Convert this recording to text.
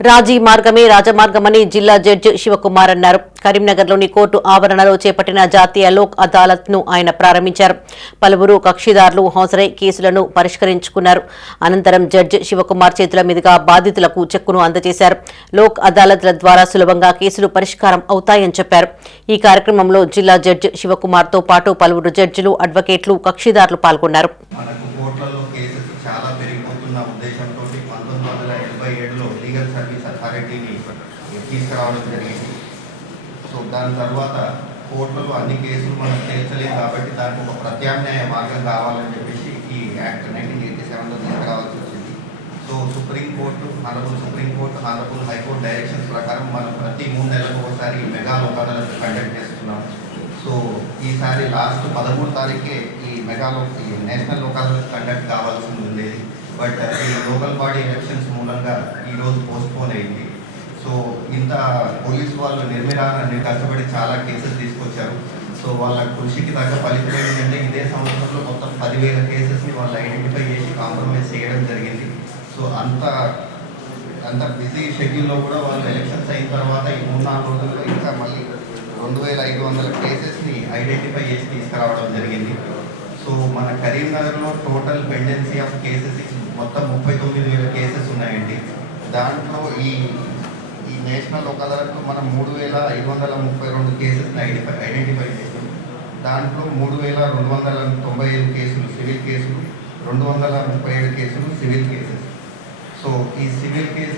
రాజీ మార్గమే రాజమార్గమని జిల్లా జడ్జి శివకుమార్ అన్నారు. కరీంనగర్లోని కోర్టు ఆవరణలో చేపట్టిన జాతీయ లోక్ అదాలత్ను ఆయన ప్రారంభించారు. పలువురు కక్షిదారులు హాజరై కేసులను పరిష్కరించుకున్నారు. అనంతరం జడ్జి శివకుమార్ చేతుల మీదుగా బాధితులకు చెక్కును అందజేశారు. లోక్ అదాలత్ల ద్వారా సులభంగా కేసులు పరిష్కారం అవుతాయని చెప్పారు. ఈ కార్యక్రమంలో జిల్లా జడ్జి శివకుమార్తో పాటు పలువురు జడ్జిలు అడ్వకేట్లు కక్షిదారులు పాల్గొన్నారు. ఉద్దేశంతో పంతొమ్మిది వందల ఎనభై ఏడులో లీగల్ సర్వీస్ అథారిటీని తీసుకురావడం జరిగింది. సో దాని తర్వాత కోర్టులో అన్ని కేసులు మనం తీర్చలేము కాబట్టి దానికి ఒక ప్రత్యామ్నాయ మార్గం కావాలని చెప్పేసి ఈ యాక్ట్ నైన్టీన్ ఎయిటీ సెవెన్లో తీసుకురావాల్సి వచ్చింది. So supreme court honourable supreme court honourable high court directions ప్రకారం మనం ప్రతి మూడు నెలలకు ఒకసారి మెగా మెగా లోకాదాలత్ కండక్ట్ చేస్తున్నాం. సో ఈసారి లాస్ట్ పదమూడు తారీఖే ఈ మెగా ఈ నేషనల్ లోకల్ కండక్ట్ కావాల్సి ఉండేది. బట్ uh, ఈ లోకల్ బాడీ ఎలక్షన్స్ మూలంగా ఈరోజు పోస్ట్పోన్ అయింది. సో ఇంత పోలీస్ వాళ్ళు నిర్మిరాన్ని కష్టపడి చాలా కేసెస్ తీసుకొచ్చారు. సో వాళ్ళ కృషికి తగ్గ ఫలితం ఏంటంటే ఇదే సంవత్సరంలో మొత్తం పదివేల కేసెస్ని వాళ్ళు ఐడెంటిఫై చేసి కాంప్రమైజ్ చేయడం జరిగింది. సో అంత అంత బిజీ షెడ్యూల్లో కూడా వాళ్ళు ఎలక్షన్స్ అయిన తర్వాత ఈ మూడు నాలుగు రోజుల్లో ఇంకా మళ్ళీ రెండు వేల ఐదు వందల కేసెస్ని ఐడెంటిఫై చేసి తీసుకురావడం జరిగింది. సో మన కరీంనగర్లో total pendency of cases is దాంట్లో ఈ ఈ నేషనల్ ఒక అదాలత్లో మనం మూడు వేల ఐదు వందల ముప్పై రెండు కేసెస్ని ఐడెంటిఫై ఐడెంటిఫై చేసాం దాంట్లో మూడు వేల రెండు వందల తొంభై ఐదు కేసులు సివిల్ కేసులు రెండు వందల ముప్పై ఏడు కేసులు సివిల్ కేసెస్. సో ఈ సివిల్ కేసు